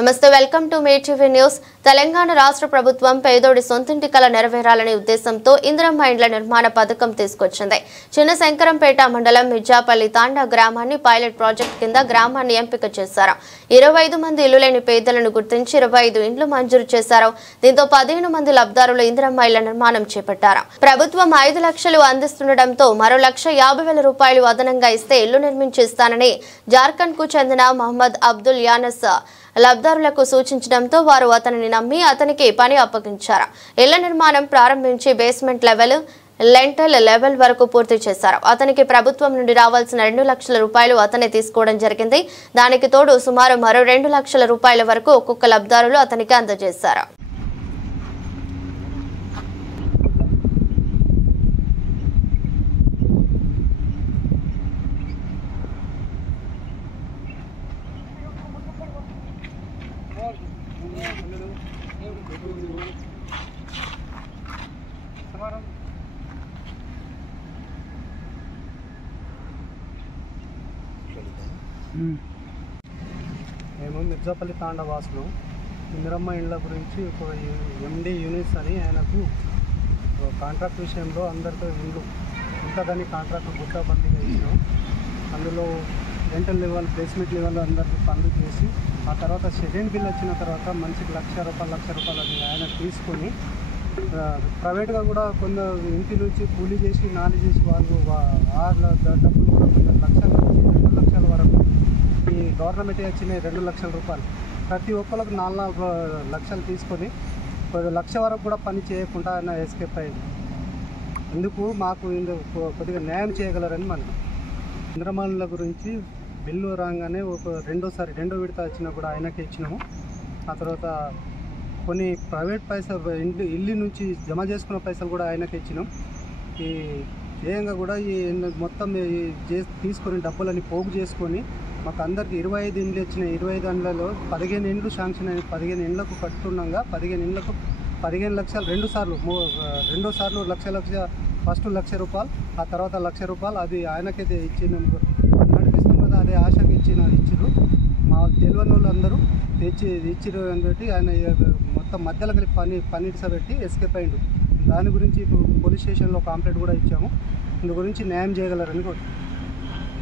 నమస్తే welcome to May TV news. Telangana రాష్ట్ర ప్రభుత్వం పేదోడి సొంతింటి కల నెరవేరాలనే ఉద్దేశంతో ఇందిరమ్మ ఇండ్ల నిర్మాణ పథకం తీసుకొచ్చింది. చిన్న శంకరంపేట మండలం మిర్జాపల్లి తాండా గ్రామాన్ని పైలట్ ప్రాజెక్ట్ కింద గ్రామాన్ని ఎంపిక చేశారు. 25 మంది ఇల్లు లేని పేదలను గుర్తించి 25 ఇండ్లు మంజూరు చేశారు. దీంతో 15 మంది లబ్ధారులు ఇందిరమ్మ ఇళ్ల నిర్మాణం చేపట్టారు. ప్రభుత్వం 5 లక్షలు అందిస్తుండటంతో మరో 1,50,000 రూపాయలు అదనంగా ఇస్తే ఇల్లు నిర్మించిస్తానని జార్ఖండ్ కు చెందిన మహమ్మద్ అబ్దుల్ యానస్ లబ్ధారులకు సూచించడంతో వారు అతనిని నమ్మి అతనికి పని అప్పగించారు. ఇళ్ల నిర్మాణం ప్రారంభించి బేస్మెంట్ లెవెల్, లెంటల్ లెవెల్ వరకు పూర్తి చేశారు. అతనికి ప్రభుత్వం నుండి రావాల్సిన 2 లక్షల రూపాయలు అతనే తీసుకోవడం జరిగింది. దానికి తోడు సుమారు మరో 2 లక్షల రూపాయల వరకు ఒక్కొక్క లబ్ధారులు అతనికి అందజేశారు. మేము మిర్జాపల్లి తాండా వాసులు. ఇందిరమ్మ ఇండ్ల గురించి ఒక ఎండి యూనిట్స్ అని ఆయనకు కాంట్రాక్ట్ విషయంలో అందరితో ఇండ్లు ఉంటుందని కాంట్రాక్ట్ గుట్టబందీగా ఇచ్చినాం. అందులో రెంటల్ లెవెల్, బేస్మెంట్ లెవెల్ అందరికీ పనులు చేసి ఆ తర్వాత సెకండ్ బిల్ వచ్చిన తర్వాత మనిషికి 1,00,000 అది ఆయన తీసుకొని ప్రైవేట్గా కూడా కొందరు ఇంటి నుంచి కూలీ చేసి నాలి చేసి వాళ్ళు డబ్బులు కూడా కొందరు లక్షల నుంచి 2 లక్షల వరకు ఈ గవర్నమెంట్ ఇచ్చిన 2 లక్షల రూపాయలు ప్రతి ఒక్కరికి 4 లక్షలు తీసుకొని 1 లక్ష వరకు కూడా పని చేయకుండా ఆయన ఎస్కేప్ అయ్యింది. ఎందుకు మాకు కొద్దిగా న్యాయం చేయగలరని మనం ఇంద్రమానుల గురించి బిల్లు రాగానే రెండో విడత వచ్చినా కూడా ఆయనకే ఇచ్చినాము. ఆ తర్వాత కొన్ని ప్రైవేట్ పైసలు ఇల్లు నుంచి జమ చేసుకున్న పైసలు కూడా ఆయనకే ఇచ్చినాం. ఈ ఏయంగా కూడా ఈ మొత్తం తీసుకొని డబ్బులని పోగు చేసుకొని మాకు అందరికి 25 ఇండ్లు ఇచ్చిన 25 ఇండ్లలో 15 ఇండ్లు శాంక్షన్ అయిన 15 ఇండ్లకు కట్టుతుండగా 15 ఇండ్లకు 15 లక్షలు రెండోసార్లు లక్ష ఫస్ట్ 1,00,000 రూపాయలు, ఆ తర్వాత 1,00,000 రూపాయలు అది ఆయనకైతే ఇచ్చిన నడిపిస్తున్నది. అదే ఆశకు ఇచ్చిరు. మా తెలియని వాళ్ళు అందరూ ఇచ్చిరు అని పెట్టి ఆయన మొత్తం మధ్యలో కలిపి పని ఇడిసబెట్టి ఎస్కేప్ అయ్యిండు. దాని గురించి ఇప్పుడు పోలీస్ స్టేషన్లో కంప్లైంట్ కూడా ఇచ్చాము. ఇందు గురించి న్యాయం చేయగలరని